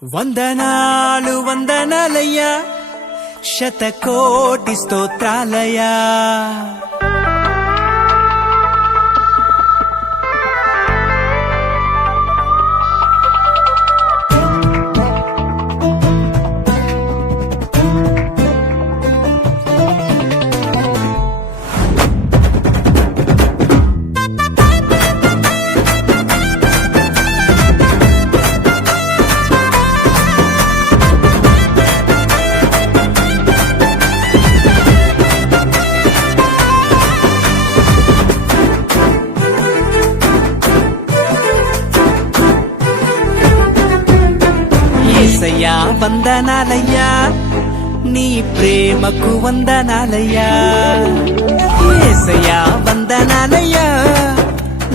వందనాలు వందనాలయ్యా, శతకోటి స్తోత్రాలయ్యా. యేసయ్యా వందనాలయ్యా, నీ ప్రేమకు వందనాలయ్యా. యేసయ్యా వందనాలయ్యా,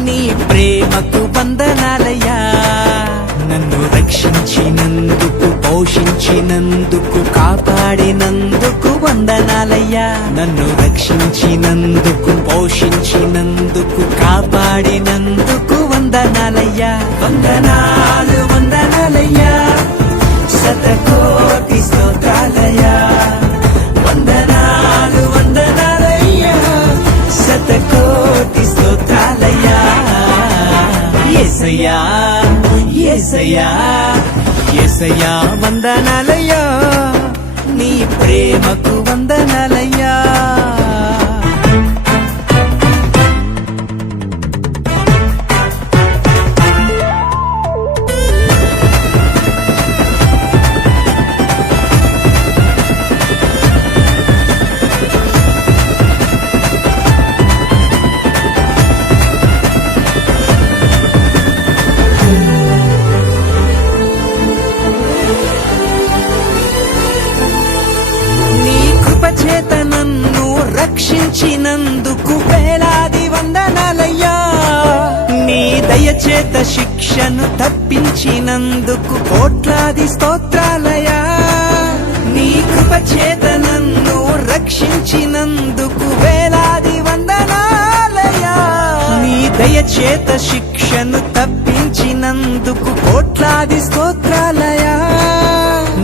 నీ ప్రేమకు వందనాలయ్యా. నన్ను రక్షించినందుకు, పోషించినందుకు, కాపాడినందుకు వందనాలయ్యా. నన్ను రక్షించినందుకు, పోషించినందుకు, కాపాడినందుకు వందనాలయ్యా. వందనాలు వందనాలయ్యా, శతకోటి స్తోత్రాలయ్యా. వందనాలు వందనాలయ్యా, శతకోటి స్తోత్రాలయ్యా. యేసయ్యా యేసయ్యా యేసయ్యా వందనాలయ్యా, నీ ప్రేమకు వందనాలయ్యా. చేత నన్ను రక్షించినందుకు వేలాది వందనాలయ్యా. నీ దయచేత శిక్షను తప్పించినందుకు కోట్లాది స్తోత్రాలయ్యా. నీ కృప చేత నన్ను రక్షించినందుకు వేలాది వందనాలయ్యా. నీ దయచేత శిక్షను తప్పించినందుకు కోట్లాది స్తోత్రాలయ్యా.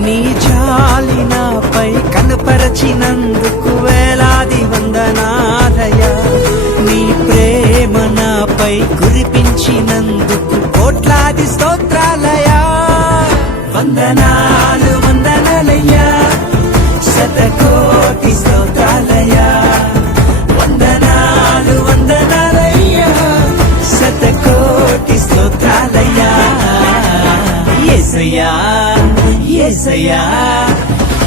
నీ జాలి నాపై కనపరచినందుకు వేలాది వందనాలయ్యా. నీ ప్రేమ నాపై కురిపించినందుకు కోట్లాది స్తోత్రాలయ్యా. వందనాలు వందనాలయ్యా, శతకోటి స్తోత్రాలయ్యా. వందనాలు వందనాలయ్యా, శతకోటి స్తోత్రాలయ్యా. యేసయ్యా యేసయ్యా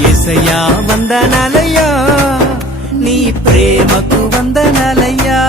యేసయ్యా వందనాలయ్యా, నీ ప్రేమకు వందనాలయ్యా.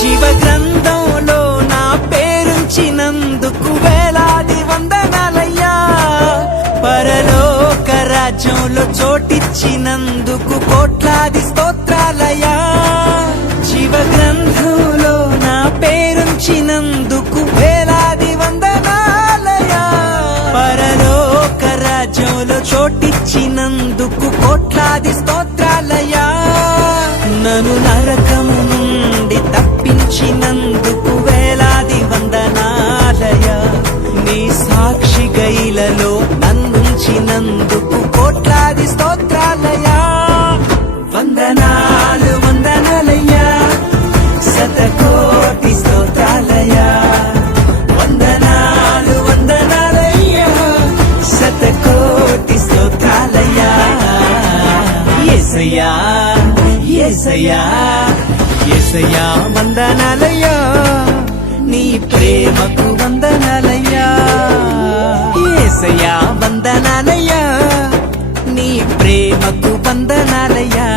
జీవ గ్రంథంలో నా పేరుంచినందుకు వేలాది వందనాలయ్యా. పరలోక రాజ్యంలో చోటిచ్చినందుకు కోట్లాది స్తోత్రాలయ్యా. జీవ గ్రంథంలో నా పేరుంచినందుకు వేలాది వందనాలయ్యా. పరలోక రాజ్యంలో చోటిచ్చినందుకు కోట్లాది స్తోత్రాలయ్యా. నన్ను నరకము నుండి తప్పించినందుకు వేలాది వందనాలయ్యా. నీ సాక్షి గైలలో నన్నుంచినందుకు కోట్లాది స్తోత్రాలయ్యా. వందనాలు వందనాలయ్యా, శతకోటి స్తోత్రాలయ్యా. వందనాలు వందనాలయ్యా, శతకోటి స్తోత్రాలయ్యా. యేసయ్యా యేసయ్యా యేసయ్యా వందనాలయ్యా, నీ ప్రేమకు వందనాలయ్యా. యేసయ్యా వందనాలయ్యా, నీ ప్రేమకు వందనాలయ్యా.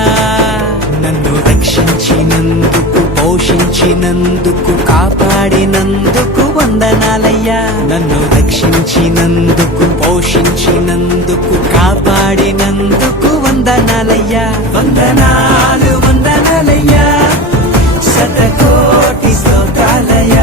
నన్ను రక్షించినందుకు, పోషించినందుకు కాపాడినందుకు వందనాలయ్యా నన్ను రక్షించినందుకు పోషించినందుకు కాపాడినందుకు వందనాలయ్యా వందనాలు వందనాలయ్యా శతకోటి స్తోత్రాలయ్యా